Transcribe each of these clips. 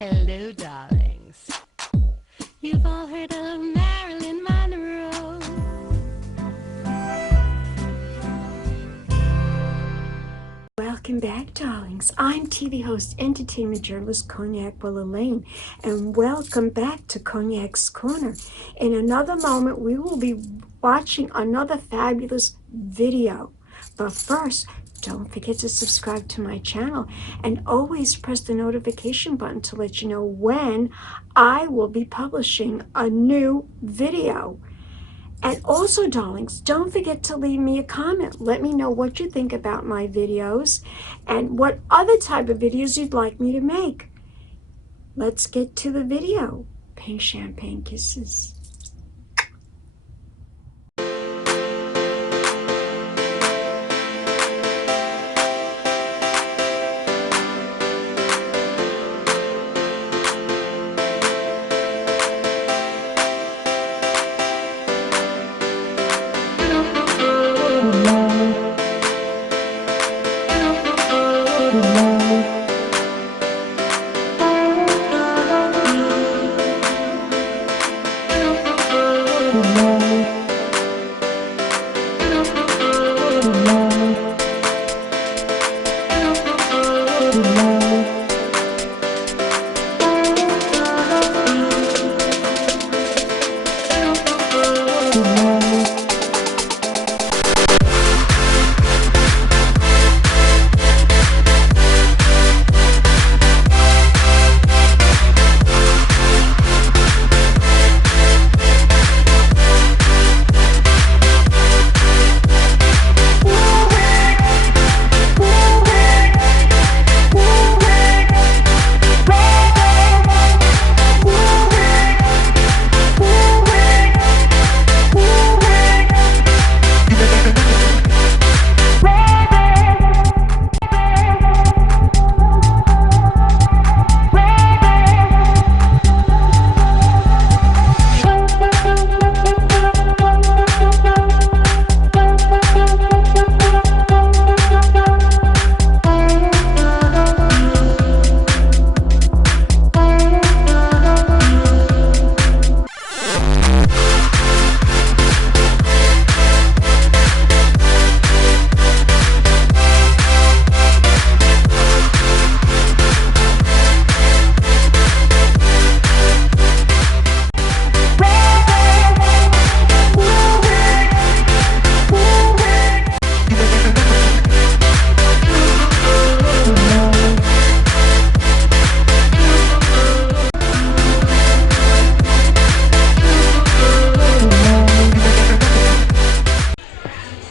Hello, darlings. You've all heard of Marilyn Monroe. Welcome back, darlings. I'm TV host, entertainment journalist Cognac Wellerlane, and welcome back to Cognac's Corner. In another moment, we will be watching another fabulous video. But first, don't forget to subscribe to my channel and always press the notification button to let you know when I will be publishing a new video. And also, darlings, don't forget to leave me a comment. Let me know what you think about my videos and what other type of videos you'd like me to make. Let's get to the video. Pink champagne kisses.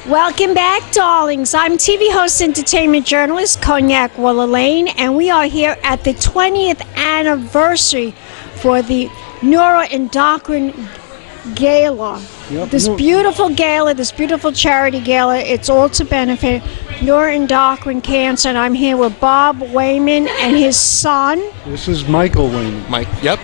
Welcome back, darlings. I'm TV host, entertainment journalist Cognac Wellerlane, and we are here at the 20th anniversary for the Neuroendocrine Gala. Yep. This beautiful gala, this beautiful charity gala, it's all to benefit neuroendocrine cancer, and I'm here with Bob Wahmann and his son. This is Michael Wayne. Mike, yep.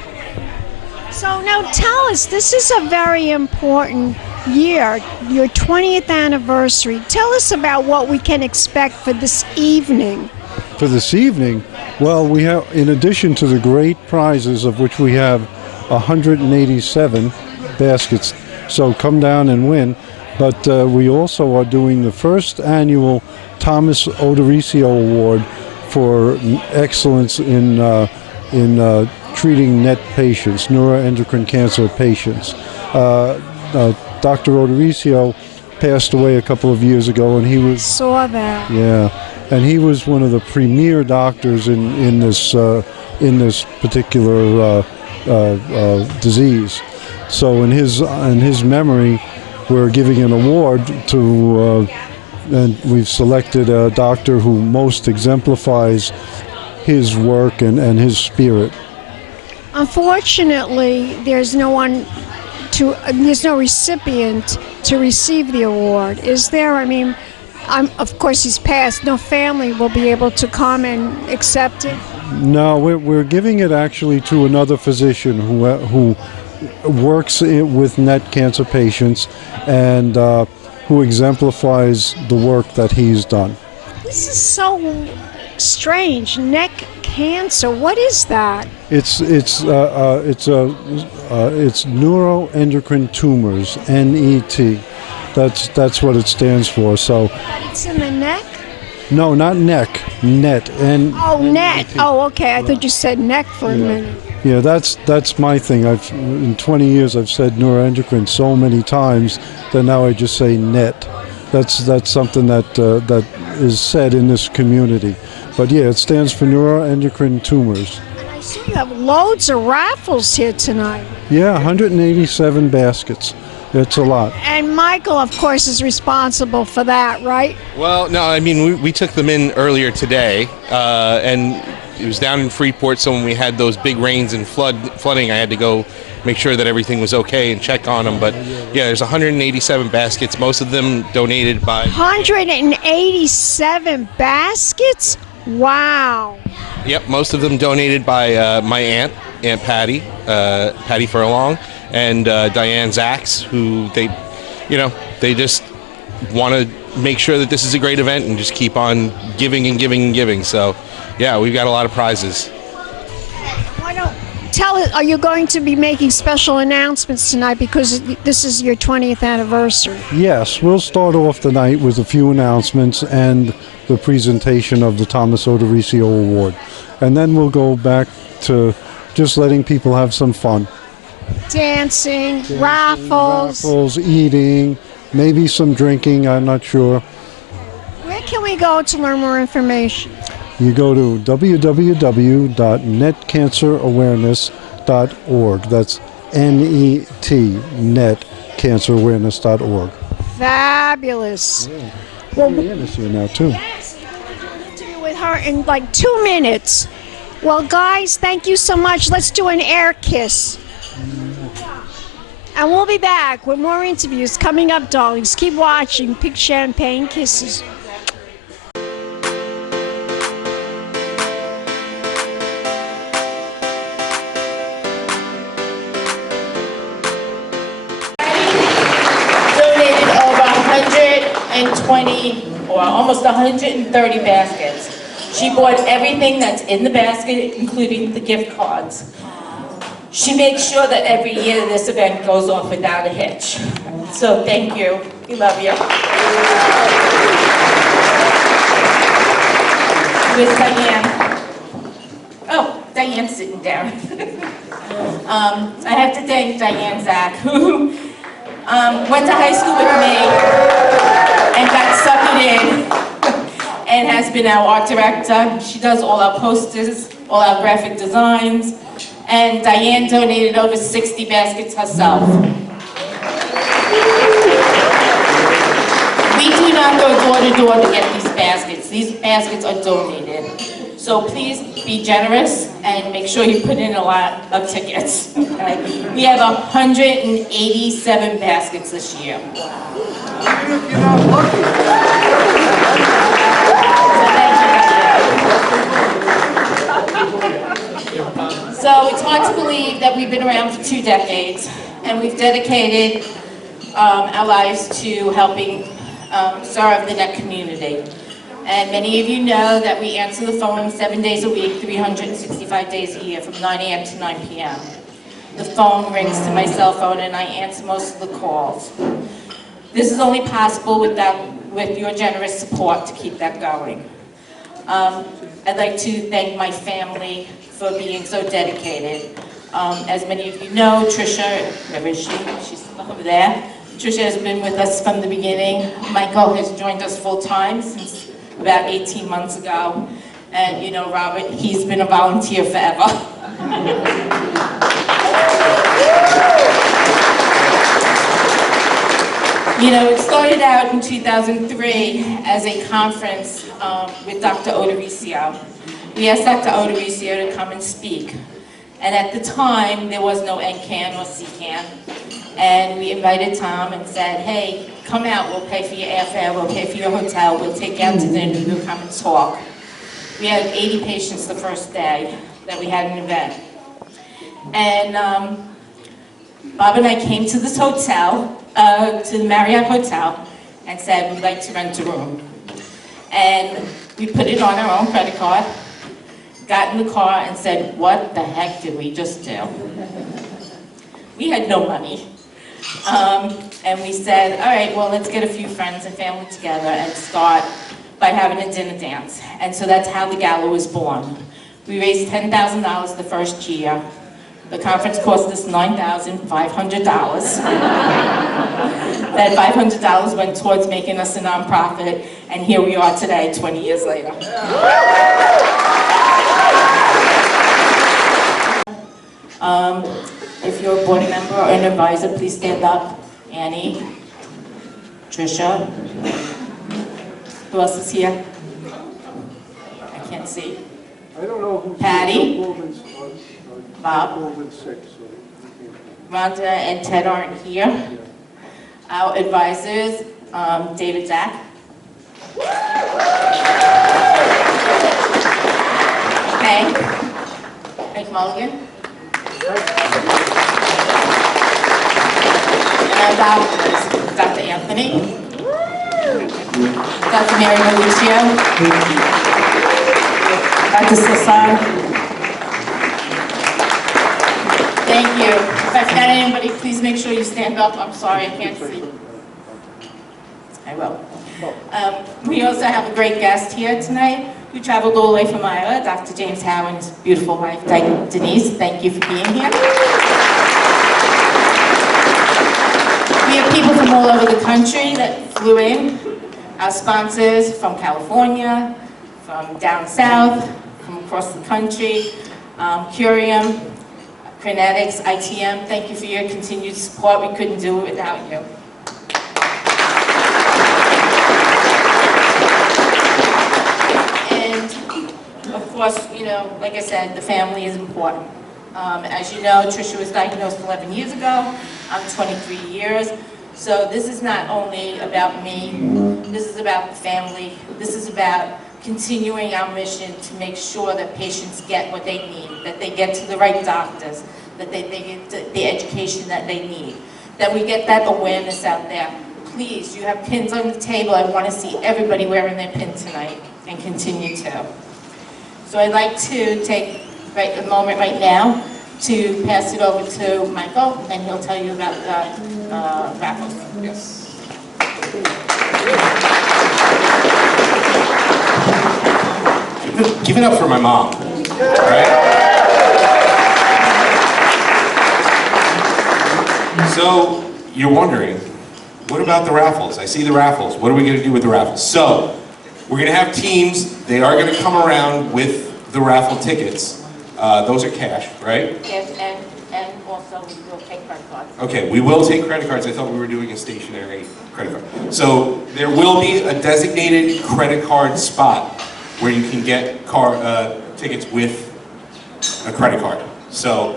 So now tell us, this is a very important year, your 20th anniversary. Tell us about what we can expect for this evening. For this evening, well, we have, in addition to the great prizes, of which we have 187 baskets, so come down and win. But we also are doing the first annual Thomas Odorizio Award for excellence in treating NET patients, neuroendocrine cancer patients. Dr. Odorizio passed away a couple of years ago, and he was... Saw that. Yeah, and he was one of the premier doctors in this particular disease. So in his memory, we're giving an award to, and we've selected a doctor who most exemplifies his work and his spirit. Unfortunately, there's no recipient to receive the award. Is there? I mean, of course he's passed. No family will be able to come and accept it. No, we're giving it actually to another physician who works with NET cancer patients and who exemplifies the work that he's done. This is so strange. NET cancer. What is that? It's neuroendocrine tumors, NET. That's what it stands for. So It's in the neck? no, not neck, net. Oh, net. Oh, okay. I thought you said neck for a minute. Yeah, that's my thing. In 20 years I've said neuroendocrine so many times that now I just say net. That's something that is said in this community. But yeah, it stands for neuroendocrine tumors. And I see you have loads of raffles here tonight. Yeah, 187 baskets. It's a lot. And Michael, of course, is responsible for that, right? Well, no, I mean, we took them in earlier today, and it was down in Freeport, so when we had those big rains and flooding, I had to go make sure that everything was okay and check on them. But yeah, there's 187 baskets, most of them donated by... 187 baskets? Wow. Yep, most of them donated by my Aunt Patty, Patty Furlong, and Diane Zacks, who they just want to make sure that this is a great event and just keep on giving and giving and giving. So, yeah, we've got a lot of prizes. Why don't tell it? Are you going to be making special announcements tonight because this is your 20th anniversary? Yes, we'll start off the night with a few announcements and the presentation of the Thomas Odorisio Award. And then we'll go back to just letting people have some fun. Dancing, raffles, eating, maybe some drinking, I'm not sure. Where can we go to learn more information? You go to www.netcancerawareness.org. That's N-E-T, netcancerawareness.org. Fabulous. Yeah. Well, Maryann is here now, too. yes, an interview with her in like 2 minutes. Well, guys, thank you so much. Let's do an air kiss. And we'll be back with more interviews coming up, darlings. Keep watching Pink Champagne Kisses. Donated over 120 or almost 130 baskets. She bought everything that's in the basket, including the gift cards. She makes sure that every year this event goes off without a hitch. So thank you. We love you. With Diane. Oh, Diane's sitting down. I have to thank Diane Zack, who went to high school with me and got suckered in and has been our art director. She does all our posters, all our graphic designs. And Diane donated over 60 baskets herself. We do not go door to door to get these baskets. These baskets are donated. So please be generous and make sure you put in a lot of tickets. Okay? We have 187 baskets this year. So it's hard to believe that we've been around for 2 decades, and we've dedicated our lives to helping serve the NET community. And many of you know that we answer the phone 7 days a week, 365 days a year, from 9 a.m. to 9 p.m. The phone rings to my cell phone, and I answer most of the calls. This is only possible with your generous support to keep that going. I'd like to thank my family for being so dedicated. As many of you know, Tricia, where is she? She's over there. Tricia has been with us from the beginning. Michael has joined us full-time since about 18 months ago. And you know, Robert, he's been a volunteer forever. You know, it started out in 2003 as a conference with Dr. Odorisio. We asked Dr. Odorisio to come and speak. And at the time, there was no Ncan or Ccan. And we invited Tom and said, hey, come out, we'll pay for your airfare, we'll pay for your hotel, we'll take you out to dinner, you'll come and talk. We had 80 patients the first day that we had an event. And Bob and I came to this hotel, to the Marriott Hotel, and said, we'd like to rent a room. And we put it on our own credit card. got in the car and said, what the heck did we just do? We had no money. And we said, all right, well, let's get a few friends and family together and start by having a dinner dance. And so that's how the gala was born. We raised $10,000 the first year. The conference cost us $9,500. That $500 went towards making us a nonprofit, and here we are today, 20 years later. If you're a board member or an advisor, please stand up. Annie, Trisha, who else is here? I can't see. I don't know who's Patty, Bob, sick, so Rhonda and Ted aren't here. Our advisors, David Zach. Hank Mulligan. And our doctors, Dr. Anthony, Dr. Mary Maluccio, Dr. SASSON. Thank you. If I forgot anybody, please make sure you stand up. I'm sorry, I can't see. I will. We also have a great guest here tonight who traveled all the way from Iowa, Dr. James Howe and his beautiful wife, Denise. Thank you for being here. We have people from all over the country that flew in. Our sponsors from California, from down south, from across the country, Curium, Crinetics, ITM, thank you for your continued support. We couldn't do it without you. And of course, you know, like I said, the family is important. As you know, Trisha was diagnosed 11 years ago. I'm 23 years. So this is not only about me, this is about the family. This is about continuing our mission to make sure that patients get what they need, that they get to the right doctors, that they get the education that they need, that we get that awareness out there. Please, you have pins on the table. I want to see everybody wearing their pin tonight and continue to. So I'd like to take a moment right now to pass it over to Michael, and he'll tell you about the raffles. Yes. Give it up for my mom, right? So, you're wondering, what about the raffles? I see the raffles. What are we going to do with the raffles? So, we're going to have teams. They are going to come around with the raffle tickets. Those are cash, right? Yes, and also we will take credit cards. Okay, we will take credit cards. I thought we were doing a stationary credit card. So, there will be a designated credit card spot where you can get tickets with a credit card. So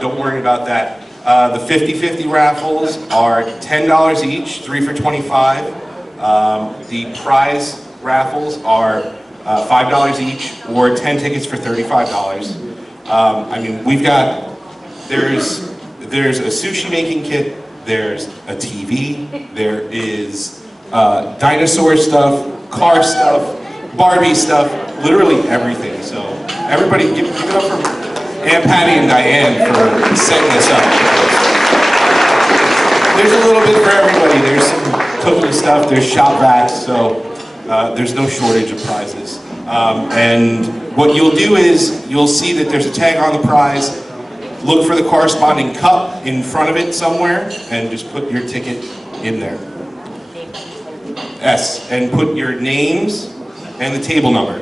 don't worry about that. The 50-50 raffles are $10 each, 3 for $25. The prize raffles are $5 each, or 10 tickets for $35. I mean, there's a sushi making kit, there's a TV, there is dinosaur stuff, car stuff, Barbie stuff, literally everything. So everybody give it up for Aunt Patty and Diane for setting this up. There's a little bit for everybody. There's some cooking stuff, there's shop vacs, so there's no shortage of prizes. And what you'll do is, you'll see that there's a tag on the prize. Look for the corresponding cup in front of it somewhere, and just put your ticket in there. Yes, and put your names and the table number.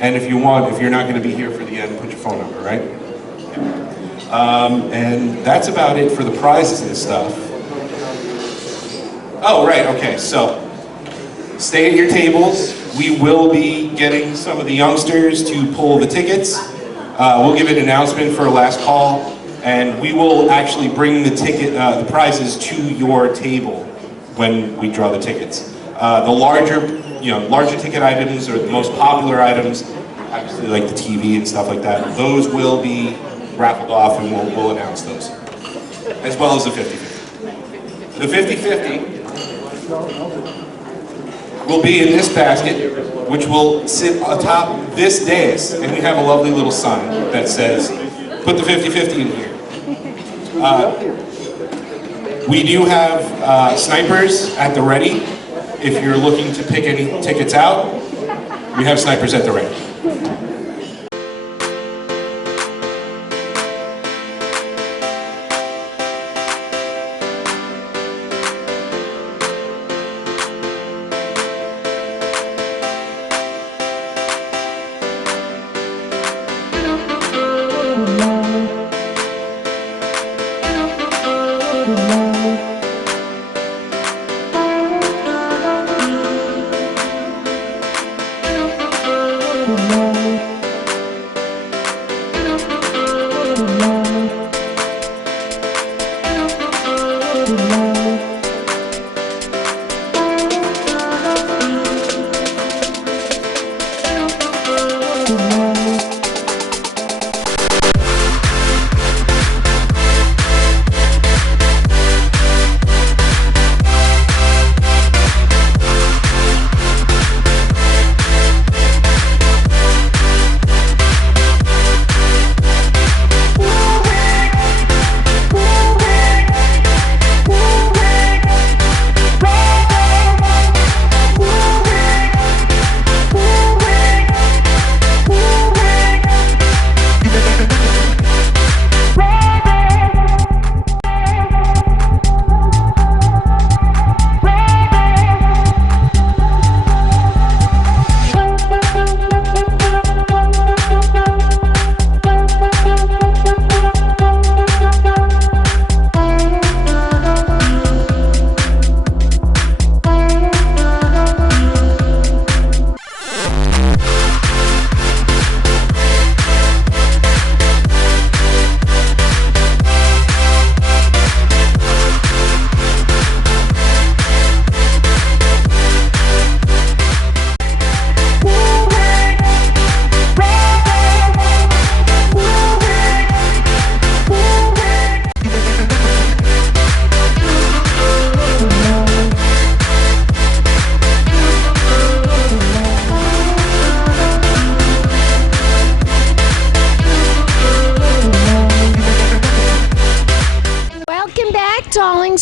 And if you're not going to be here for the end, put your phone number, right? And that's about it for the prizes and stuff. Oh, right, okay, so stay at your tables. We will be getting some of the youngsters to pull the tickets. We'll give an announcement for a last call, and we will actually bring the prizes to your table when we draw the tickets. The larger ticket items, or the most popular items, obviously like the TV and stuff like that, those will be raffled off, and we'll announce those. As well as the 50-50. The 50-50, will be in this basket, which will sit atop this dais. And we have a lovely little sign that says, put the 50-50 in here. We do have snipers at the ready. If you're looking to pick any tickets out, we have snipers at the ready.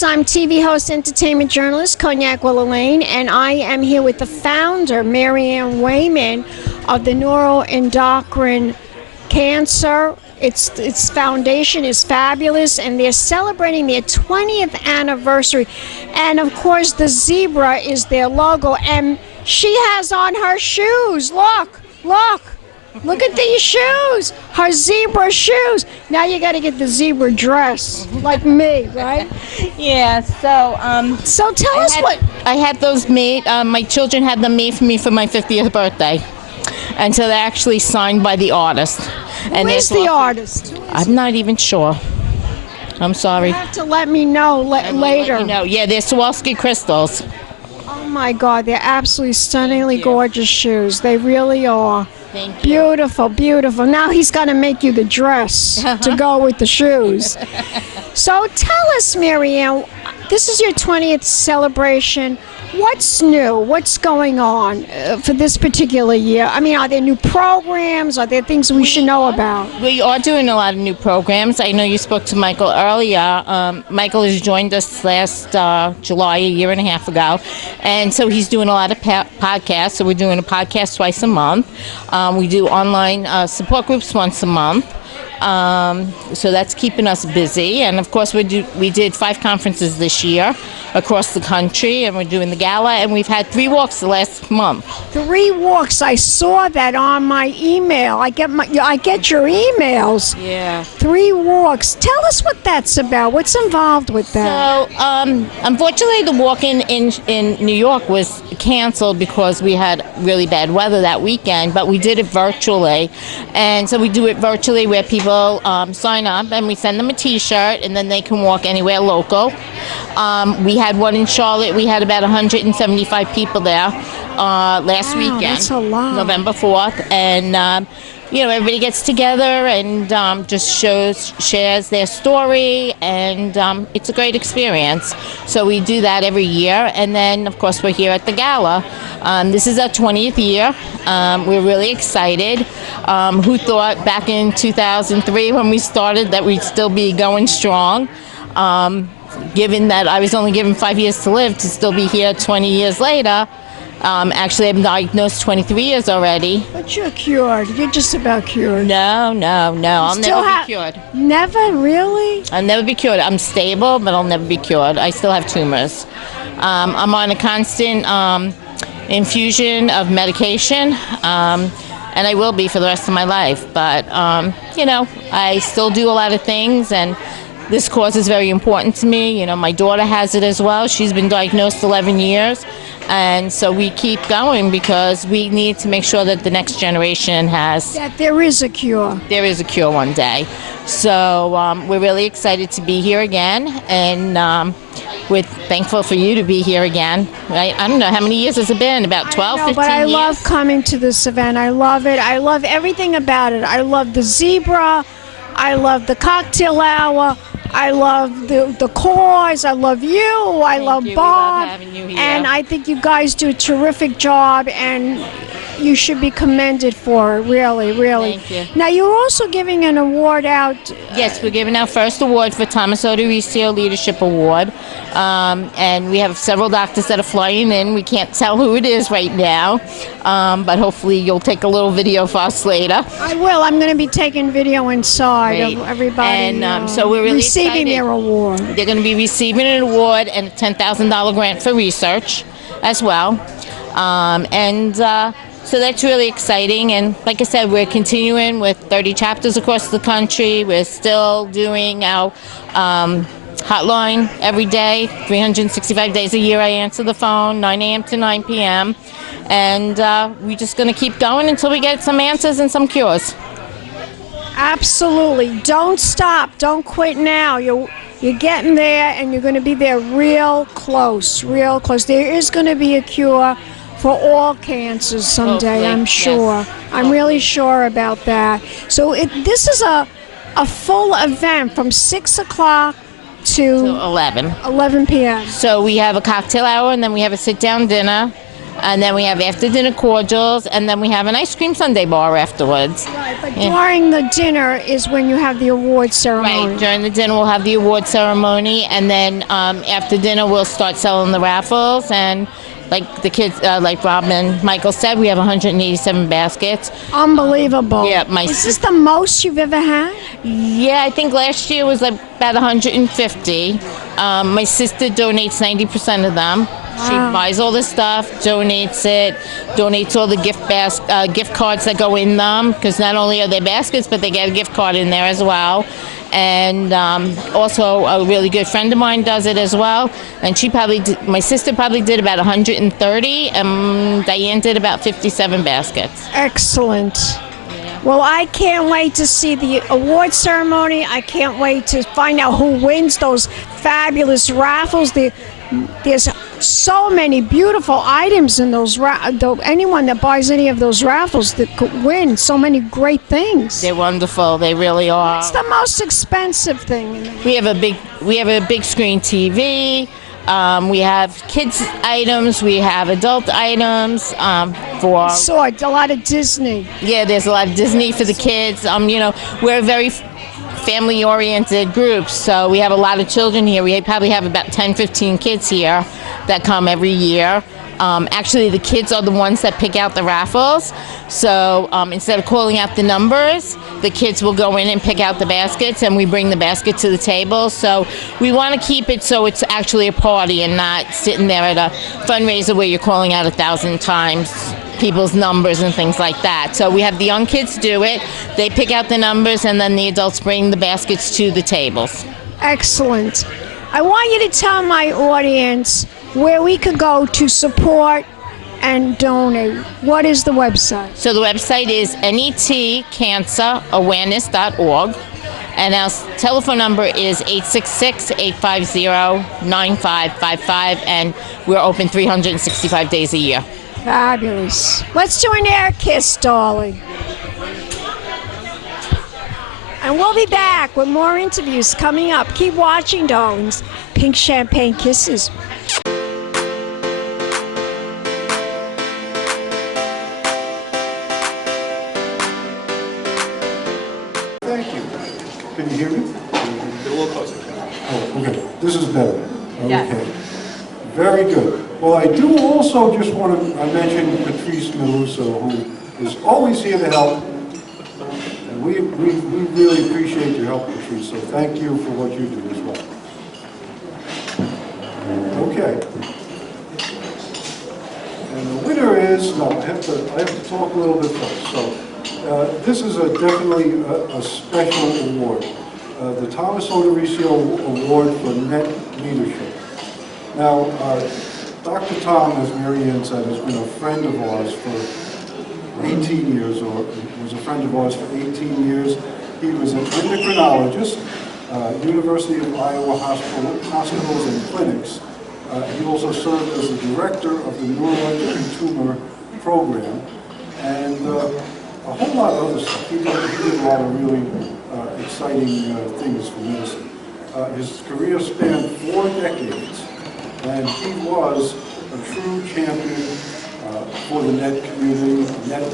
I'm TV host, entertainment journalist, Cognac Wellerlane, and I am here with the founder, Maryann Wahmann, of the Neuroendocrine Cancer. Its foundation is fabulous, and they're celebrating their 20th anniversary. And of course, the zebra is their logo, and she has on her shoes. Look, look. Look at these shoes, her zebra shoes. Now you got to get the zebra dress, like me, right? Yeah, So tell us what... I had those made, my children had them made for me for my 50th birthday. And so they're actually signed by the artist. And Who's the artist? I'm not even sure. I'm sorry. You have to let me know later. Yeah, they're Swarovski crystals. Oh my God, they're absolutely stunningly gorgeous shoes. They really are. Thank you. Beautiful, beautiful. Now he's got to make you the dress to go with the shoes. So tell us, Maryann, this is your 20th celebration. What's new? What's going on for this particular year? I mean, are there new programs? Are there things we should know about? We are doing a lot of new programs. I know you spoke to Michael earlier. Michael has joined us last July, a year and a half ago. And so he's doing a lot of podcasts. So we're doing a podcast twice a month. We do online support groups once a month. So that's keeping us busy. And of course, we did 5 conferences this year across the country, and we're doing the gala, and we've had 3 walks the last month. 3 walks. I saw that on my email. I get your emails. Yeah. 3 walks. Tell us what that's about. What's involved with that? So, unfortunately, the walk in New York was canceled because we had really bad weather that weekend, but we did it virtually. And so we do it virtually where people sign up, and we send them a T-shirt, and then they can walk anywhere local. We had one in Charlotte. We had about 175 people there last weekend. That's a lot. November 4th. And everybody gets together and just shares their story, and it's a great experience. So we do that every year, and then of course we're here at the gala. This is our 20th year. We're really excited. Who thought back in 2003 when we started that we'd still be going strong? Given that I was only given 5 years to live, to still be here 20 years later. Actually, I'm diagnosed 23 years already. But you're cured. You're just about cured. No. I'll never be cured. Never? Really? I'll never be cured. I'm stable, but I'll never be cured. I still have tumors. I'm on a constant infusion of medication, and I will be for the rest of my life. But, I still do a lot of things, and this cause is very important to me. My daughter has it as well. She's been diagnosed 11 years. And so we keep going because we need to make sure that the next generation has... That there is a cure. There is a cure one day. So we're really excited to be here again. And we're thankful for you to be here again. Right? I don't know, how many years has it been? About 12, 15 years? But I love coming to this event. I love it. I love everything about it. I love the zebra. I love the cocktail hour. I love the cause. I love you. I love Bob. We love having you here. And I think you guys do a terrific job, and you should be commended for it. Really, really. Thank you. Now, you're also giving an award out. Yes, we're giving our first award for Thomas Oeso Leadership Award. And we have several doctors that are flying in. We can't tell who it is right now, but hopefully you'll take a little video for us later. I will. I'm going to be taking video inside Great. of everybody And so we're really receiving excited. their award. They're going to be receiving an award and a $10,000 grant for research as well. So that's really exciting. And like I said, we're continuing with 30 chapters across the country. We're still doing our hotline every day, 365 days a year. I answer the phone, 9 a.m. to 9 p.m. And we're just going to keep going until we get some answers and some cures. Absolutely. Don't stop. Don't quit now. You're getting there, and you're going to be there real close, real close. There is going to be a cure for all cancers someday, Hopefully, I'm sure. yes. I'm really sure about that. So this is a full event from 6 o'clock to 11 p.m. So we have a cocktail hour, and then we have a sit-down dinner, and then we have after-dinner cordials, and then we have an ice cream sundae bar afterwards. Right, but during the dinner is when you have the award ceremony. Right, during the dinner we'll have the award ceremony, and then after dinner we'll start selling the raffles, and like the kids, like Rob and Michael said, we have 187 baskets. Unbelievable. Yeah, Is this the most you've ever had? Yeah, I think last year was like about 150. My sister donates 90% of them. She buys all the stuff, donates all the gift cards that go in them, because not only are they baskets, but they get a gift card in there as well. And also a really good friend of mine does it as well. And my sister probably did about 130, and Diane did about 57 baskets. Excellent. Well, I can't wait to see the award ceremony. I can't wait to find out who wins those fabulous raffles. There's so many beautiful items in those. Anyone that buys any of those raffles that could win so many great things. They're wonderful. They really are. What's the most expensive thing? We have a big screen TV. We have kids items. We have adult items So a lot of Disney. Yeah, there's a lot of Disney for the kids. We're a very family-oriented group, so we have a lot of children here. We probably have about 10, 15 kids here that come every year. Actually, the kids are the ones that pick out the raffles. So instead of calling out the numbers, the kids will go in and pick out the baskets, and we bring the basket to the table. So we want to keep it so it's actually a party and not sitting there at a fundraiser where you're calling out 1,000 times people's numbers and things like that. So we have the young kids do it. They pick out the numbers, and then the adults bring the baskets to the tables. Excellent. I want you to tell my audience where we could go to support and donate. What is the website? So the website is netcancerawareness.org, and our telephone number is 866-850-9555, and we're open 365 days a year. Fabulous. Let's do an air kiss, darling. And we'll be back with more interviews coming up. Keep watching, darlings. Pink Champagne Kisses. Thank you. Can you hear me? Get a little closer. Oh, okay. This is better. Okay. Yes. Very good. Well, I do also just want to mention Patrice Maluccio, who is always here to help. And we really appreciate your help, Patrice, so thank you for what you do as well. Okay. And the winner is, no, I have to talk a little bit first. So this is definitely a special award. The Thomas Odorizio Award for Net Leadership. Now, Dr. Tom, as Maryann said, has been a friend of ours for 18 years, or was a friend of ours for 18 years. He was an endocrinologist, University of Iowa Hospitals and Clinics. He also served as the director of the Neuroendocrine tumor program, and a whole lot of other stuff. He did a lot of really exciting things for medicine. His career spanned 4 decades. And he was a true champion for the NET community. NET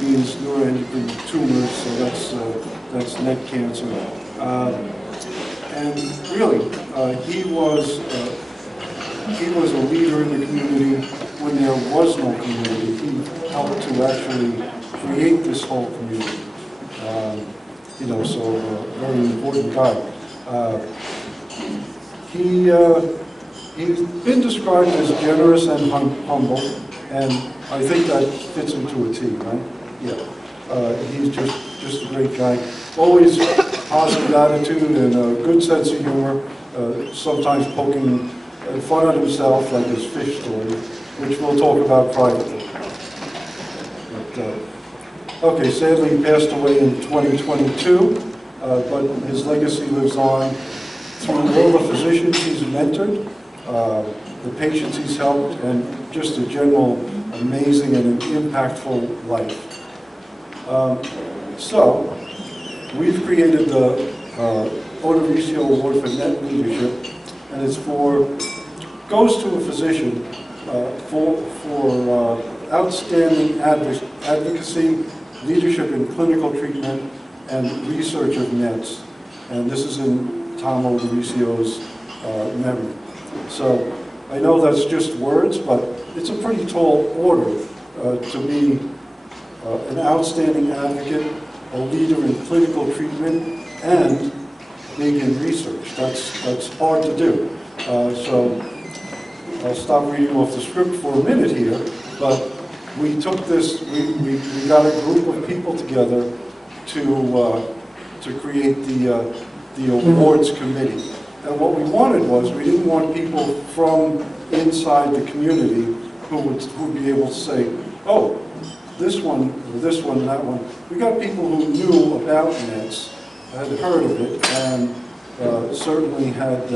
means neuroendocrine tumors, so that's NET cancer. And really, he was a leader in the community when there was no community. He helped to actually create this whole community. So very important guy. He's been described as generous and humble, and I think that fits into a T, right? Yeah. He's just a great guy. Always positive attitude and a good sense of humor, sometimes poking fun at himself, like his fish story, which we'll talk about privately. But, okay, sadly he passed away in 2022, but his legacy lives on through all the physicians he's mentored, the patients he's helped, and just a general amazing and impactful life. So, we've created the Odorizio Award for Net Leadership, and goes to a physician for outstanding advocacy, leadership in clinical treatment, and research of NETs. And this is in Tom Odorizio's memory. So I know that's just words, but it's a pretty tall order to be an outstanding advocate, a leader in clinical treatment, and big in research. That's hard to do. So I'll stop reading off the script for a minute here, but we took this, we got a group of people together to create the awards committee. And what we wanted was, we didn't want people from inside the community who would be able to say, oh, this one, and that one. We got people who knew about NETs, had heard of it, and certainly had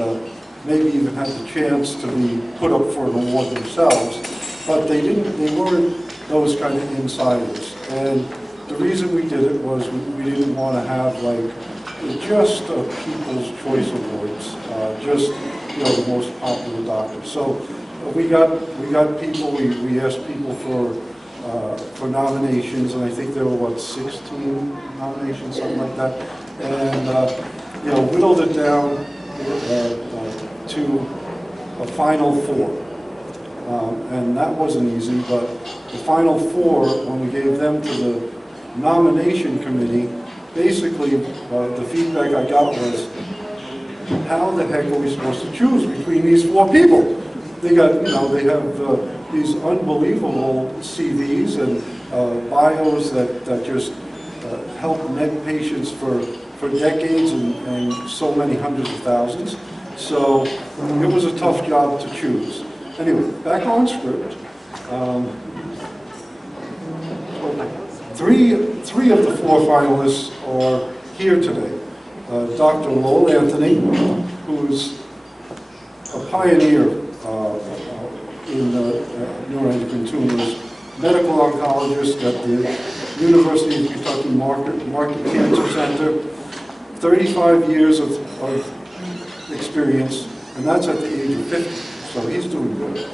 maybe even had the chance to be put up for an award themselves, but they weren't those kind of insiders. And the reason we did it was we didn't want to have like just People's Choice Awards, just the most popular doctors. So we got people. We asked people for nominations, and I think there were 16 nominations, something like that, and whittled it down to a final 4. And that wasn't easy, but the final 4, when we gave them to the nomination committee, basically the feedback I got was, how the heck are we supposed to choose between these 4 people? They got, they have these unbelievable CVs and bios that just help NET patients for decades and so many hundreds of thousands. So it was a tough job to choose. Anyway, back on script. Three of the 4 finalists are here today. Dr. Lowell Anthony, who's a pioneer in neuroendocrine tumors, medical oncologist at the University of Kentucky Market Cancer Center, 35 years of experience, and that's at the age of 50, so he's doing good.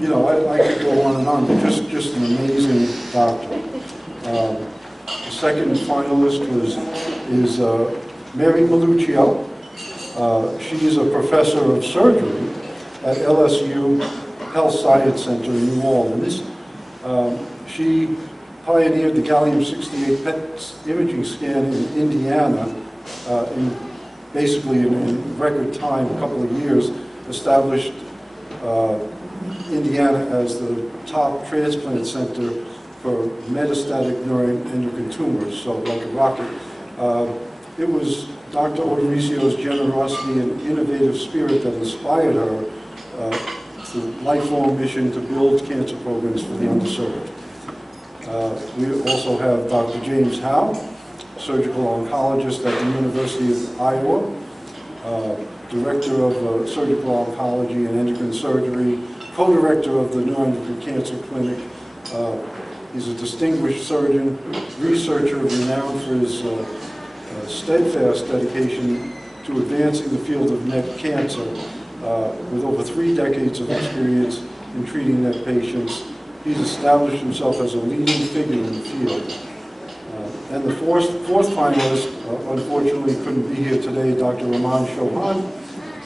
You know, I could go on, but just an amazing doctor. The second finalist is Mary Maluccio. She's a professor of surgery at LSU Health Science Center in New Orleans. She pioneered the gallium-68 PET imaging scan in Indiana basically in record time, a couple of years, established Indiana as the top transplant center for metastatic neuroendocrine tumors, so like a rocket. It was Dr. Odorizio's generosity and innovative spirit that inspired her the lifelong mission to build cancer programs for the underserved. We also have Dr. James HOWE, surgical oncologist at the University of Iowa, director of surgical oncology and endocrine surgery, co-director of the Neuroendocrine Cancer Clinic. He's a distinguished surgeon, researcher renowned for his steadfast dedication to advancing the field of NET cancer with over 3 decades of experience in treating NET patients. He's established himself as a leading figure in the field. And the fourth finalist, unfortunately couldn't be here today, Dr. Wahmann,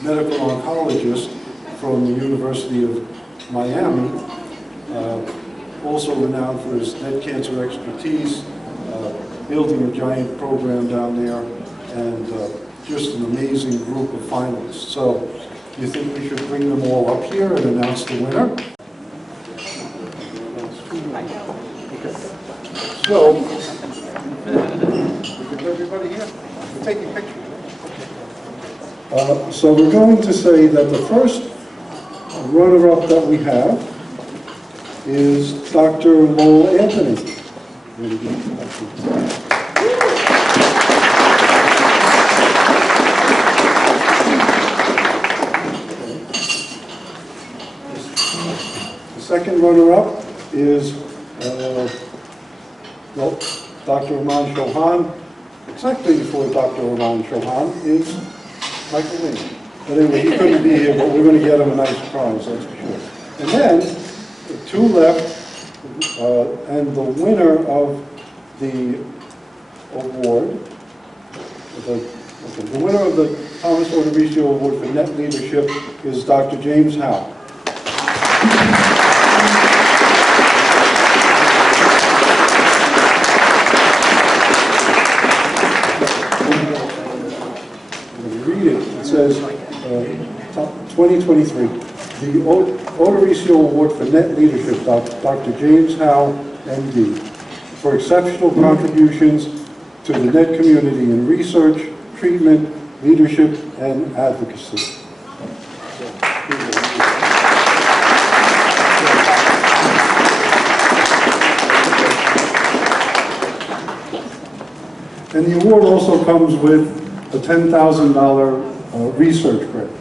medical oncologist from the University of Miami, also renowned for his NET cancer expertise, building a giant program down there, and just an amazing group of finalists. So, do you think we should bring them all up here and announce the winner? So, everybody here? We're taking pictures. So we're going to say that the first runner-up that we have is Dr. Lowell Anthony. The second runner-up is Dr. Wahmann. Exactly before Dr. Wahmann is Michael Lane. But anyway, he couldn't be here, but we're going to get him a nice prize, that's for sure. And then, the 2 left, and the winner of the award, the winner of the Thomas Odorizio Award for Net Leadership is Dr. James HOWE. It says 2023, the Odorizio Award for Net Leadership, Dr. James HOWE, MD, for exceptional contributions to the NET community in research, treatment, leadership, and advocacy. And the award also comes with a $10,000 research grant.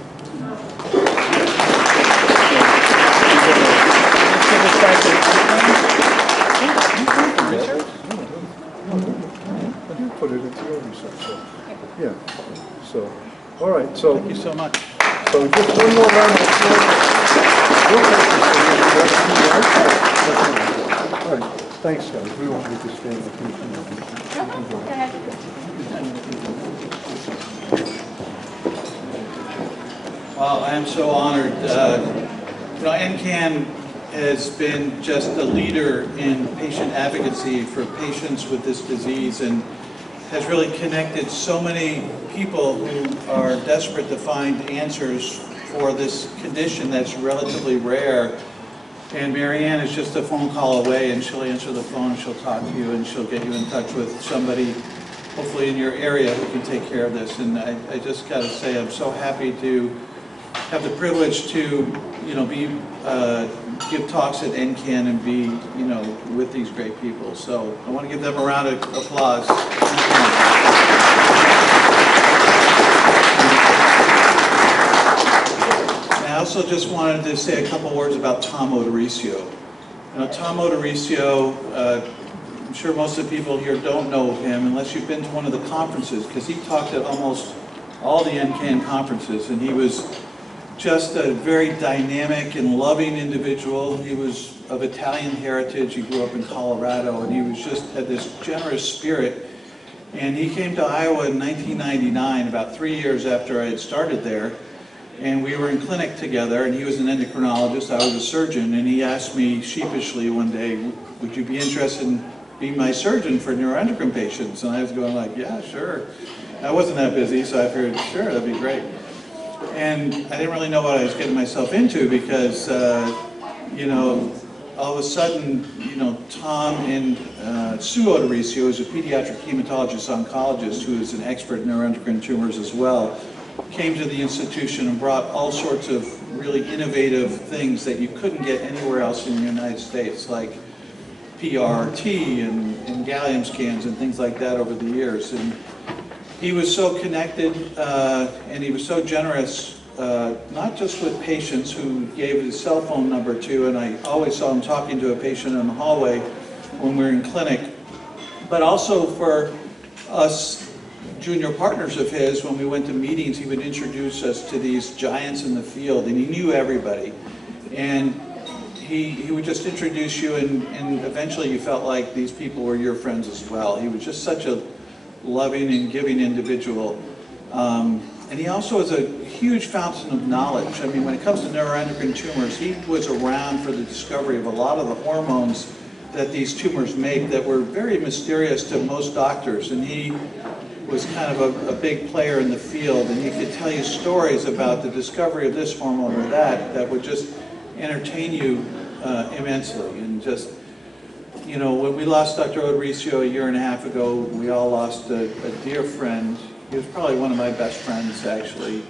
Put it into your research. So, yeah. So, all right. So thank you so much. So just one more round of applause. All right. Thanks, guys. We won't make this stand. Well, I am so honored. Ncan has been just a leader in patient advocacy for patients with this disease and has really connected so many people who are desperate to find answers for this condition that's relatively rare. And Maryann is just a phone call away, and she'll answer the phone, she'll talk to you, and she'll get you in touch with somebody, hopefully in your area, who can take care of this. And I just got to say, I'm so happy to have the privilege to, give talks at Ncan and be, with these great people. So I want to give them a round of applause. I also just wanted to say a couple words about Tom Odorizio. Tom Odorizio I'm sure most of the people here don't know him unless you've been to one of the conferences, because he talked at almost all the Ncan conferences, and he was just a very dynamic and loving individual. He was of Italian heritage. He grew up in Colorado, and he was just had this generous spirit. And he came to Iowa in 1999, about 3 years after I had started there. And we were in clinic together, and he was an endocrinologist, I was a surgeon, and he asked me sheepishly one day, would you be interested in being my surgeon for neuroendocrine patients? And I was going like, yeah, sure. I wasn't that busy, so I figured, sure, that'd be great. And I didn't really know what I was getting myself into because, you know, all of a sudden, you know, Tom and Sue Oeso, who's a pediatric hematologist oncologist who is an expert in neuroendocrine tumors as well, came to the institution and brought all sorts of really innovative things that you couldn't get anywhere else in the United States, like PRT and gallium scans and things like that over the years. And he was so connected and he was so generous, not just with patients who gave his cell phone number to, and I always saw him talking to a patient in the hallway when we were in clinic, but also for us junior partners of his. When we went to meetings, he would introduce us to these giants in the field, and he knew everybody. And he would just introduce you, and eventually you felt like these people were your friends as well. He was just such a loving and giving individual. And he also is a huge fountain of knowledge. I mean, when it comes to neuroendocrine tumors, he was around for the discovery of a lot of the hormones that these tumors make that were very mysterious to most doctors. And he was kind of a big player in the field, and he could tell you stories about the discovery of this hormone or that would just entertain you immensely. And just, you know, when we lost Dr. Oeso a year and a half ago, we all lost a dear friend. He was probably one of my best friends, actually.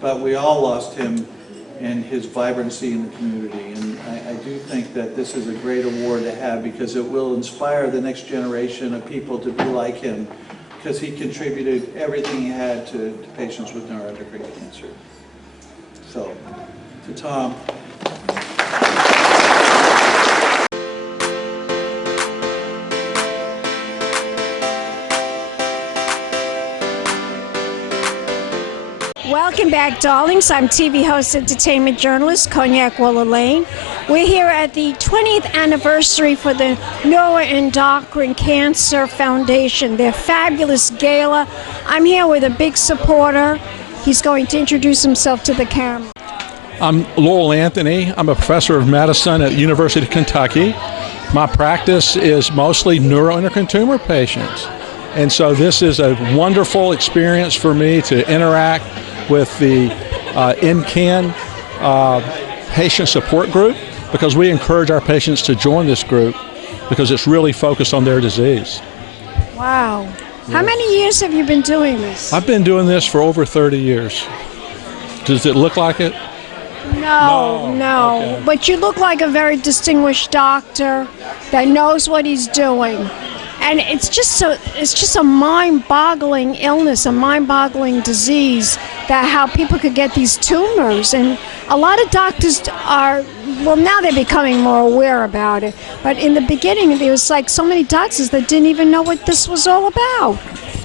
But we all lost him and his vibrancy in the community. And I do think that this is a great award to have because it will inspire the next generation of people to be like him, because he contributed everything he had to patients with neuroendocrine cancer. So, to Tom. Welcome back, darlings. I'm TV host, entertainment journalist, Cognac Wellerlane. We're here at the 20th anniversary for the Neuroendocrine Cancer Foundation, their fabulous gala. I'm here with a big supporter. He's going to introduce himself to the camera. I'm Lowell Anthony. I'm a professor of medicine at the University of Kentucky. My practice is mostly neuroendocrine tumor patients. And so this is a wonderful experience for me to interact with the Ncan patient support group, because we encourage our patients to join this group because it's really focused on their disease. Wow. How many years have you been doing this? I've been doing this for over 30 years. Does it look like it? No. Okay. But you look like a very distinguished doctor that knows what he's doing. And it's just a mind-boggling illness, a mind-boggling disease, that how people could get these tumors. And a lot of doctors are, well, now they're becoming more aware about it. But in the beginning, there was like so many doctors that didn't even know what this was all about.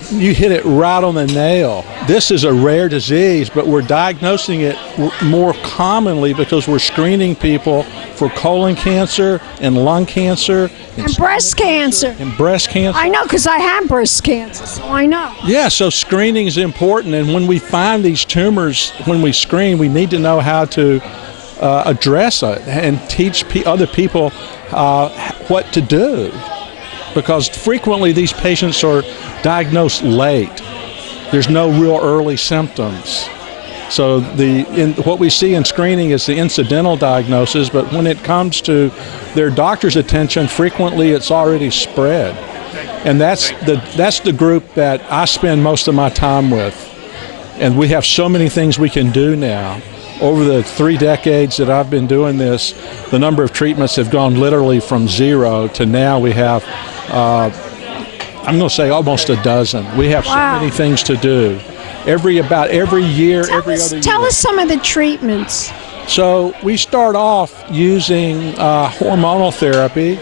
You hit it right on the nail. This is a rare disease, but we're diagnosing it more commonly because we're screening people for colon cancer and lung cancer. And breast cancer. And breast cancer. I know, because I have breast cancer, so I know. Yeah, so screening is important, and when we find these tumors, when we screen, we need to know how to address it and teach other people what to do. Because frequently these patients are diagnosed late. There's no real early symptoms. So what we see in screening is the incidental diagnosis, but when it comes to their doctor's attention, frequently it's already spread. And that's the group that I spend most of my time with. And we have so many things we can do now. Over the 3 decades that I've been doing this, the number of treatments have gone literally from 0 to now we have I'm going to say almost a dozen. We have so many things to do. Every year, every other year. Tell us some of the treatments. So we start off using hormonal therapy.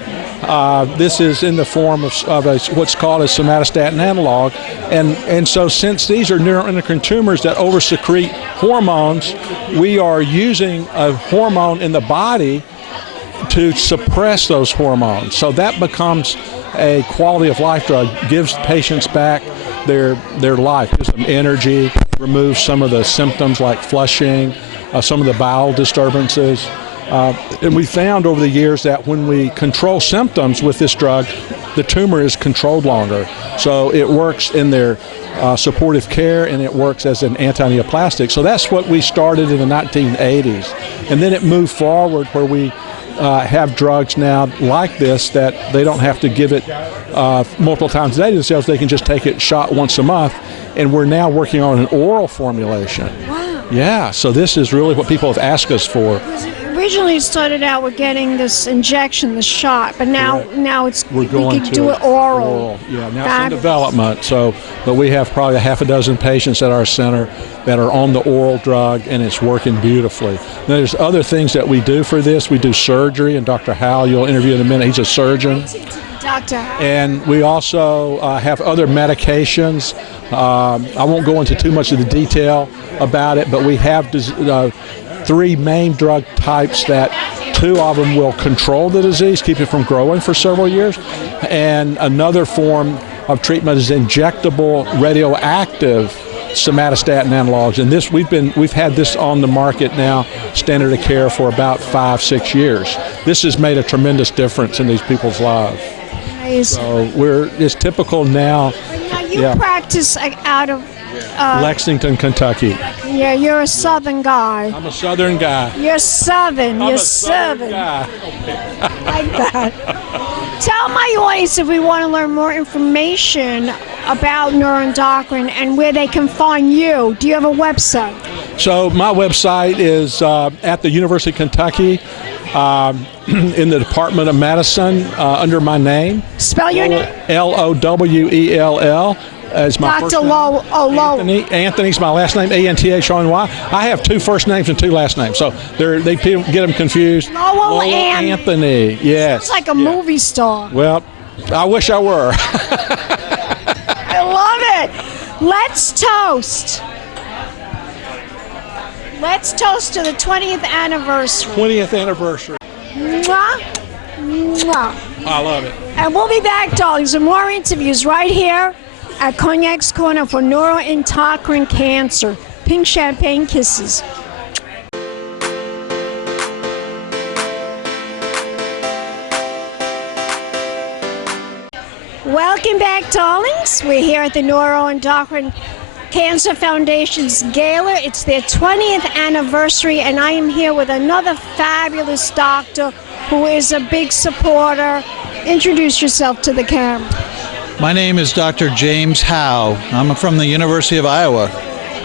This is in the form of what's called a somatostatin analog. And so since these are neuroendocrine tumors that oversecrete hormones, we are using a hormone in the body to suppress those hormones. So that becomes a quality of life drug, gives patients back their life, gives them energy, removes some of the symptoms like flushing, some of the bowel disturbances. And we found over the years that when we control symptoms with this drug, the tumor is controlled longer. So it works in their supportive care, and it works as an anti-neoplastic. So that's what we started in the 1980s. And then it moved forward where we have drugs now like this that they don't have to give it multiple times a day to themselves. They can just take it shot once a month. And we're now working on an oral formulation. Wow. Yeah, so this is really what people have asked us for. Originally it started out with getting this injection, the shot, but now We're going we can do it oral. Yeah, now it's in development. So, but we have probably a half a dozen patients at our center that are on the oral drug, and it's working beautifully. Now, there's other things that we do for this. We do surgery, and Dr. HOWE, you'll interview in a minute. He's a surgeon. Dr. And we also have other medications. I won't go into too much of the detail about it, but we have 3 main drug types that 2 of them will control the disease, keep it from growing for several years, and another form of treatment is injectable radioactive somatostatin analogs. And this we've had this on the market now, standard of care, for about 5-6 years. This has made a tremendous difference in these people's lives. So it's typical now. Now you practice out of Lexington, Kentucky. Yeah, you're a Southern guy. I'm a Southern guy. You're Southern. I'm You're a Southern guy. Like that. Tell my audience if we want to learn more information about neuroendocrine and where they can find you. Do you have a website? So my website is at the University of Kentucky. In the Department of Medicine, under my name. Spell your name. Lowell is my first Dr. name. Lowell. Anthony's my last name. Anthony. I have 2 first names and 2 last names, so they get them confused. Lowell Anthony. Yes. It's like a movie star. Well, I wish I were. I love it. Let's toast. Let's toast to the 20th anniversary. 20th anniversary. Mwah. Mwah. I love it. And we'll be back, darlings, with more interviews right here at Cognac's Corner for Neuroendocrine Cancer. Pink champagne kisses. Welcome back, darlings. We're here at the Neuroendocrine Cancer Foundation's Gala. It's their 20th anniversary, and I am here with another fabulous doctor who is a big supporter. Introduce yourself to the camera. My name is Dr. James HOWE. I'm from the University of Iowa.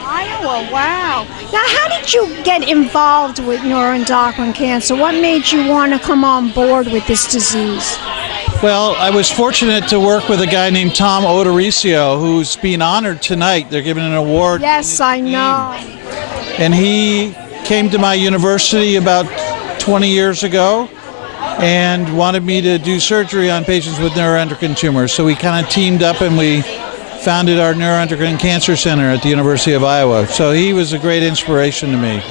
Iowa, wow. Now, how did you get involved with neuroendocrine cancer? What made you want to come on board with this disease? Well, I was fortunate to work with a guy named Tom Oeso, who's being honored tonight. They're giving an award. Yes, I know. And he came to my university about 20 years ago and wanted me to do surgery on patients with neuroendocrine tumors. So we kind of teamed up and we founded our Neuroendocrine Cancer Center at the University of Iowa. So he was a great inspiration to me.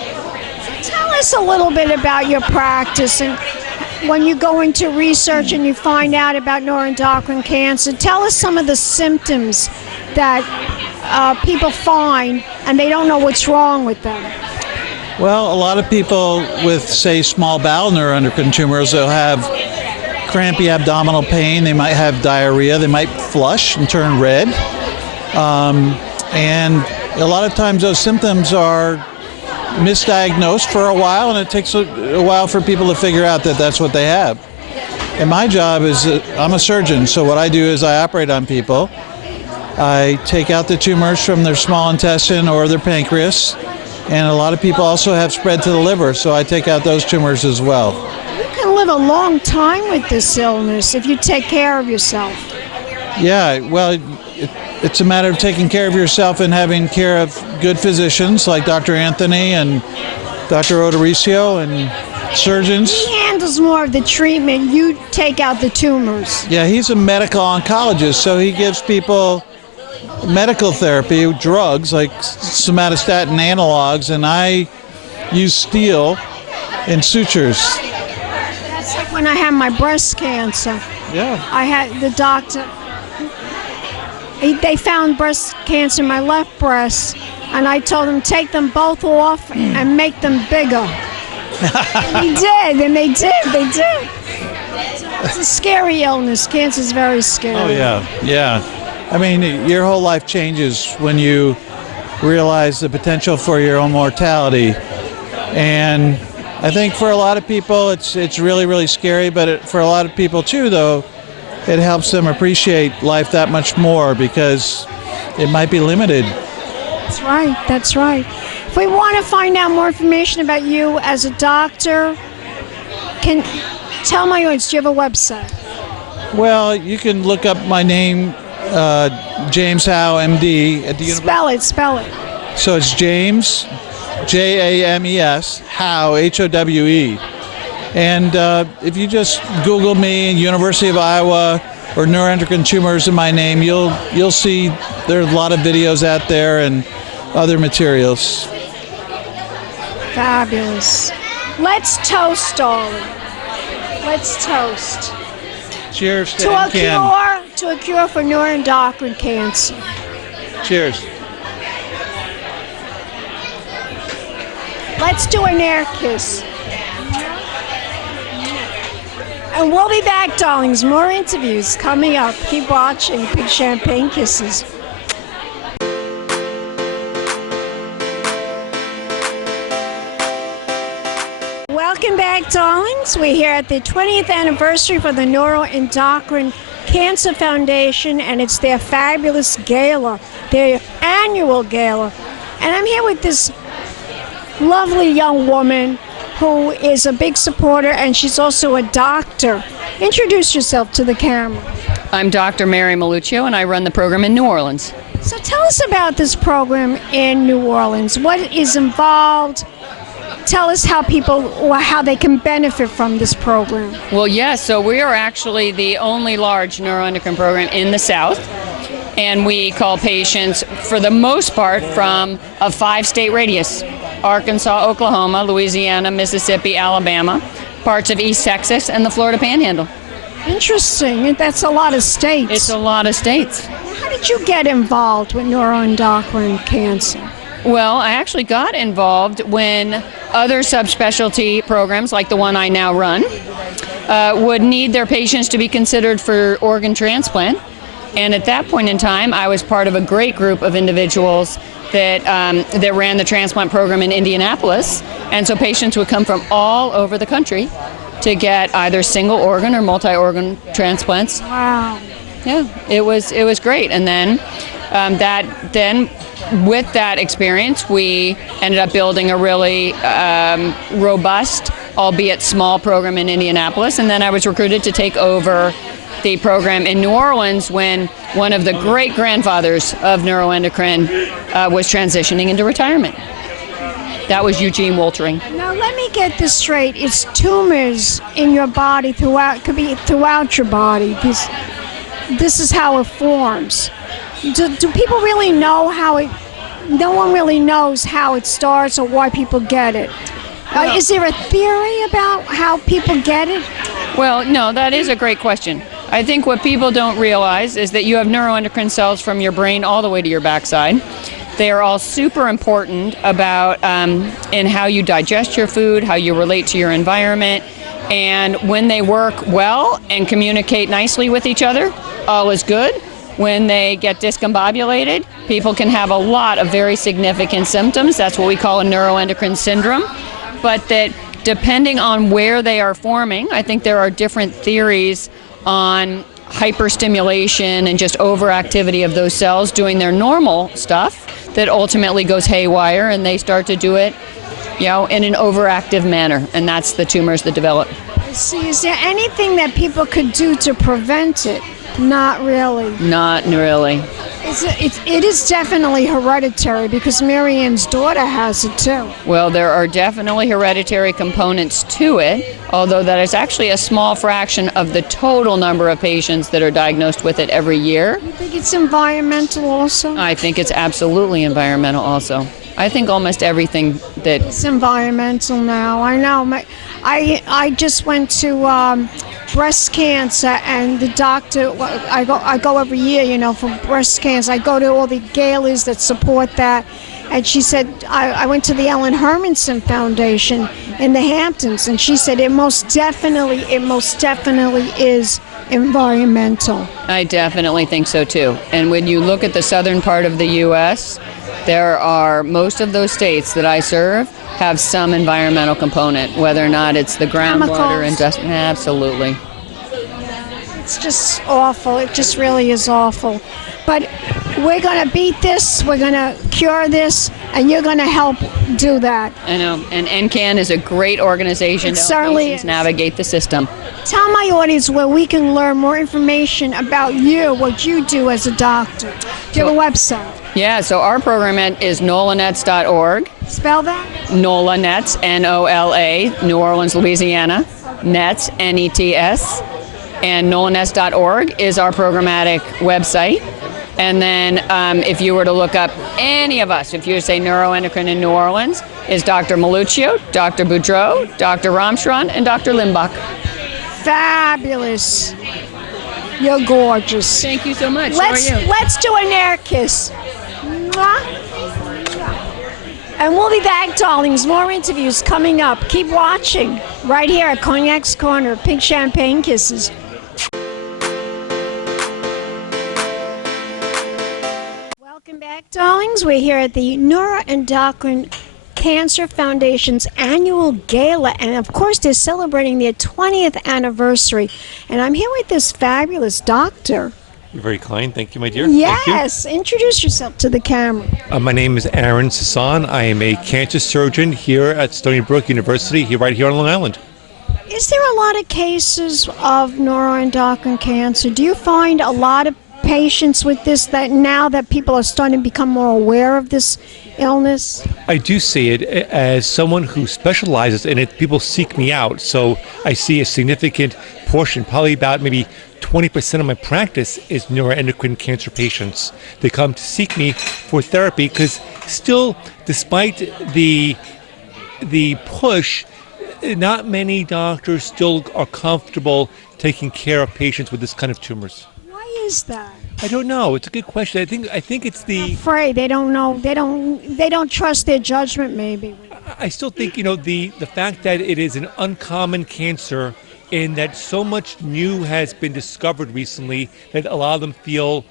Tell us a little bit about your practice, and when you go into research and you find out about neuroendocrine cancer, tell us some of the symptoms that people find and they don't know what's wrong with them. Well, a lot of people with, say, small bowel neuroendocrine tumors, they'll have crampy abdominal pain, they might have diarrhea, they might flush and turn red. And a lot of times those symptoms are misdiagnosed for a while, and it takes a while for people to figure out that that's what they have. And my job is, I'm a surgeon, so what I do is I operate on people. I take out the tumors from their small intestine or their pancreas, and a lot of people also have spread to the liver, so I take out those tumors as well. You can live a long time with this illness if you take care of yourself. Yeah, well, it's a matter of taking care of yourself and having care of good physicians like Dr. Anthony and Dr. Oeso, and surgeons. He handles more of the treatment. You take out the tumors. Yeah, he's a medical oncologist, so he gives people medical therapy, drugs like somatostatin analogs, and I use steel and sutures. That's like when I had my breast cancer. Yeah. I had the doctor. They found breast cancer in my left breast, and I told them take them both off and make them bigger. And they did. It's a scary illness. Cancer is very scary. Oh, yeah. I mean, your whole life changes when you realize the potential for your own mortality. And I think for a lot of people, it's really, really scary. But for a lot of people, too, though, it helps them appreciate life that much more because it might be limited. That's right. If we want to find out more information about you as a doctor, tell my audience, do you have a website? Well, you can look up my name, James Howe, MD. At the Spell it. So it's James, James, Howe, HOWE. And if you just Google me, University of Iowa, or neuroendocrine tumors in my name, you'll see there's a lot of videos out there and other materials. Fabulous. Let's toast, darling. Let's toast. Cheers to Ncan. To a cure for neuroendocrine cancer. Cheers. Let's do an air kiss. And we'll be back, darlings. More interviews coming up. Keep watching. Big champagne kisses. Welcome back, darlings. We're here at the 20th anniversary for the Neuroendocrine Cancer Foundation, and it's their fabulous gala, their annual gala. And I'm here with this lovely young woman who is a big supporter, and she's also a doctor. Introduce yourself to the camera. I'm Dr. Mary Maluccio, and I run the program in New Orleans. So tell us about this program in New Orleans. What is involved? Tell us how they can benefit from this program. Well, yes, so we are actually the only large neuroendocrine program in the South, and we call patients, for the most part, from a 5-state radius: Arkansas, Oklahoma, Louisiana, Mississippi, Alabama, parts of East Texas, and the Florida Panhandle. Interesting. That's a lot of states. It's a lot of states. How did you get involved with neuroendocrine cancer? Well, I actually got involved when other subspecialty programs, like the one I now run, would need their patients to be considered for organ transplant. And at that point in time, I was part of a great group of individuals that ran the transplant program in Indianapolis. And so patients would come from all over the country to get either single organ or multi-organ transplants. Wow. Yeah, it was great. And then with that experience, we ended up building a really robust, albeit small program in Indianapolis. And then I was recruited to take over the program in New Orleans when one of the great-grandfathers of neuroendocrine was transitioning into retirement. That was Eugene Woltering. Now let me get this straight. It's tumors in your body could be throughout your body. This is how it forms. Do people really know how it? No one really knows how it starts or why people get it. Is there a theory about how people get it? Well, no, that is a great question. I think what people don't realize is that you have neuroendocrine cells from your brain all the way to your backside. They are all super important about in how you digest your food, how you relate to your environment, and when they work well and communicate nicely with each other, all is good. When they get discombobulated, people can have a lot of very significant symptoms. That's what we call a neuroendocrine syndrome. But that depending on where they are forming, I think there are different theories on hyperstimulation and just overactivity of those cells doing their normal stuff that ultimately goes haywire, and they start to do it, in an overactive manner, and that's the tumors that develop. See, is there anything that people could do to prevent it? Not really. Not really. It is definitely hereditary because Maryann's daughter has it too. Well, there are definitely hereditary components to it, although that is actually a small fraction of the total number of patients that are diagnosed with it every year. You think it's environmental also? I think it's absolutely environmental also. I think almost everything that... It's environmental now. I know. I just went to breast cancer, and the doctor, I go every year, for breast cancer. I go to all the galas that support that. And she said, I went to the Ellen Hermanson Foundation in the Hamptons, and she said it most definitely is environmental. I definitely think so too. And when you look at the southern part of the U.S., there are most of those states that I serve have some environmental component, whether or not it's the groundwater, industrial. Absolutely. It's just awful. It just really is awful. But we're going to beat this. We're going to cure this, and you're going to help do that. I know. And Ncan is a great organization to help patients navigate the system. Tell my audience where we can learn more information about you, what you do as a doctor. Do you have a website? Yeah, so our program is nolanets.org. Spell that? NOLA Nets, N-O-L-A, New Orleans, Louisiana. Nets, N-E-T-S. And nolanets.org is our programmatic website. And then if you were to look up any of us, if you say neuroendocrine in New Orleans, is Dr. Maluccio, Dr. Boudreau, Dr. Ramschron, and Dr. Limbach. Fabulous. You're gorgeous. Thank you so much. Let's do an air kiss. Mwah. And we'll be back, darlings. More interviews coming up. Keep watching right here at Cognac's Corner. Pink Champagne Kisses. Welcome back, darlings. We're here at the Neuroendocrine Cancer Foundation's annual gala, and of course they're celebrating their 20th anniversary. And I'm here with this fabulous doctor. You're very kind. Thank you, my dear. Yes. Introduce yourself to the camera. My name is Ncan Gala. I am a cancer surgeon here at Stony Brook University, right here on Long Island. Is there a lot of cases of neuroendocrine cancer? Do you find a lot of patients with this, that now that people are starting to become more aware of this illness? I do see it. As someone who specializes in it, people seek me out. So I see a significant portion, probably about maybe 20% of my practice is neuroendocrine cancer patients. They come to seek me for therapy because still, despite the push, not many doctors still are comfortable taking care of patients with this kind of tumors. Why is that? I don't know. It's a good question. I think it's the... Afraid. They don't know. They don't trust their judgment, maybe. I still think, the fact that it is an uncommon cancer and that so much new has been discovered recently that a lot of them feel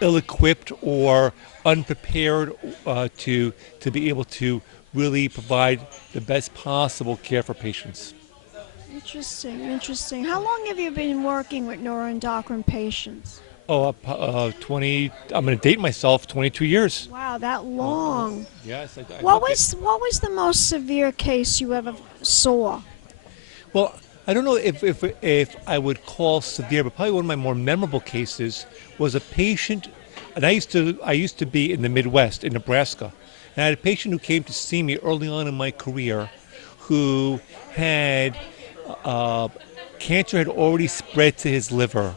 ill-equipped or unprepared to be able to really provide the best possible care for patients. Interesting. How long have you been working with neuroendocrine patients? 20, I'm going to date myself, 22 years. Wow, that long. Yes. What was the most severe case you ever saw? Well, I don't know if I would call severe, but probably one of my more memorable cases was a patient, and I used to be in the Midwest, in Nebraska, and I had a patient who came to see me early on in my career who had cancer had already spread to his liver.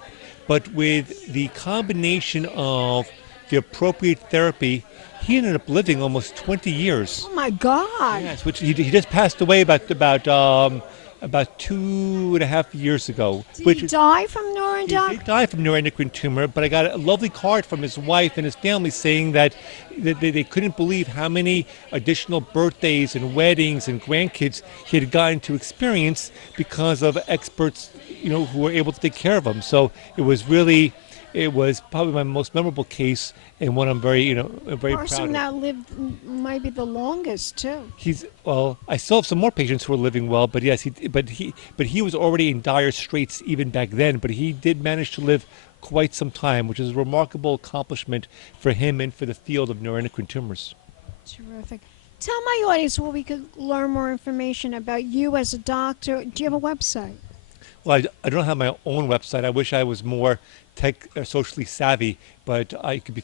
But with the combination of the appropriate therapy, he ended up living almost 20 years. Oh my God! Yes, which he just passed away about 2.5 years ago. Did he die from neuroendocrine? He did die from neuroendocrine tumor, but I got a lovely card from his wife and his family saying that they couldn't believe how many additional birthdays and weddings and grandkids he had gotten to experience because of experts, who were able to take care of him. So it was probably my most memorable case and one I'm very proud of. The person that lived maybe the longest too. I still have some more patients who are living well, but yes, he was already in dire straits even back then, but he did manage to live quite some time, which is a remarkable accomplishment for him and for the field of neuroendocrine tumors. Terrific. Tell my audience where we could learn more information about you as a doctor. Do you have a website? Well, I don't have my own website. I wish I was more tech or socially savvy, but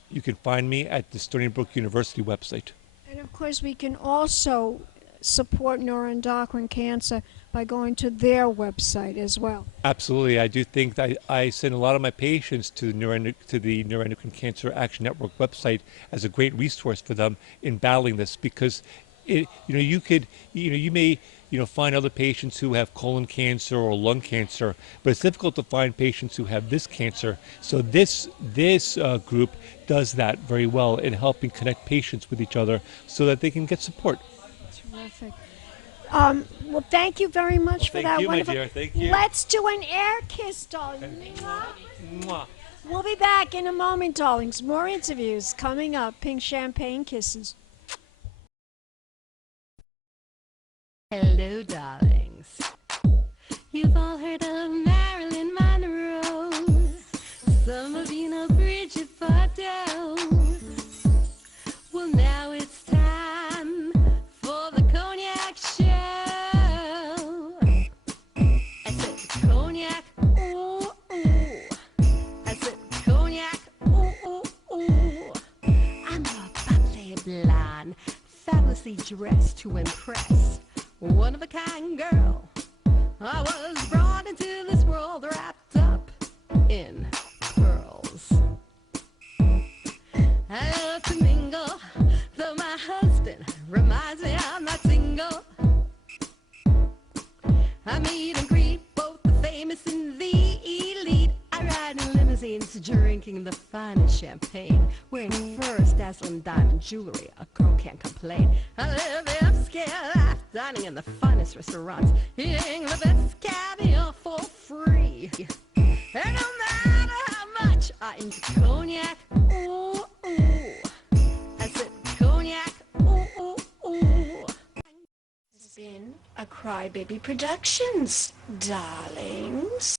you can find me at the Stony Brook University website. And of course, we can also support neuroendocrine cancer by going to their website as well. Absolutely. I do think that I send a lot of my patients to the Neuroendocrine Cancer Action Network website as a great resource for them in battling this, because you may find other patients who have colon cancer or lung cancer, but it's difficult to find patients who have this cancer. So this group does that very well in helping connect patients with each other so that they can get support. Terrific. Well, thank you very much for that. Thank you, wonderful. my dear. Thank you. Let's do an air kiss, darling. Mwah. We'll be back in a moment, darlings. More interviews coming up. Pink champagne kisses. Hello, darlings. You've all heard of Marilyn Monroe. Some of you know Bridget Bardot. Well, now it's time for the Cognac show. I said cognac, ooh, ooh. I said cognac, ooh, ooh, ooh. I'm a bubbly blonde, fabulously dressed to impress. One of a kind girl. I was brought into this world wrapped up in pearls. I love to mingle, though my husband reminds me I'm not single. I meet and greet both the famous and the elite. I ride in limousines, drinking the finest champagne, wearing furs, dazzling diamond jewelry. A girl can't complain. I live the upscale life, dining in the finest restaurants, eating the best caviar for free. And no matter how much I enjoy cognac, ooh, ooh. I said cognac, ooh, ooh, ooh. This has been a Crybaby Productions, darlings.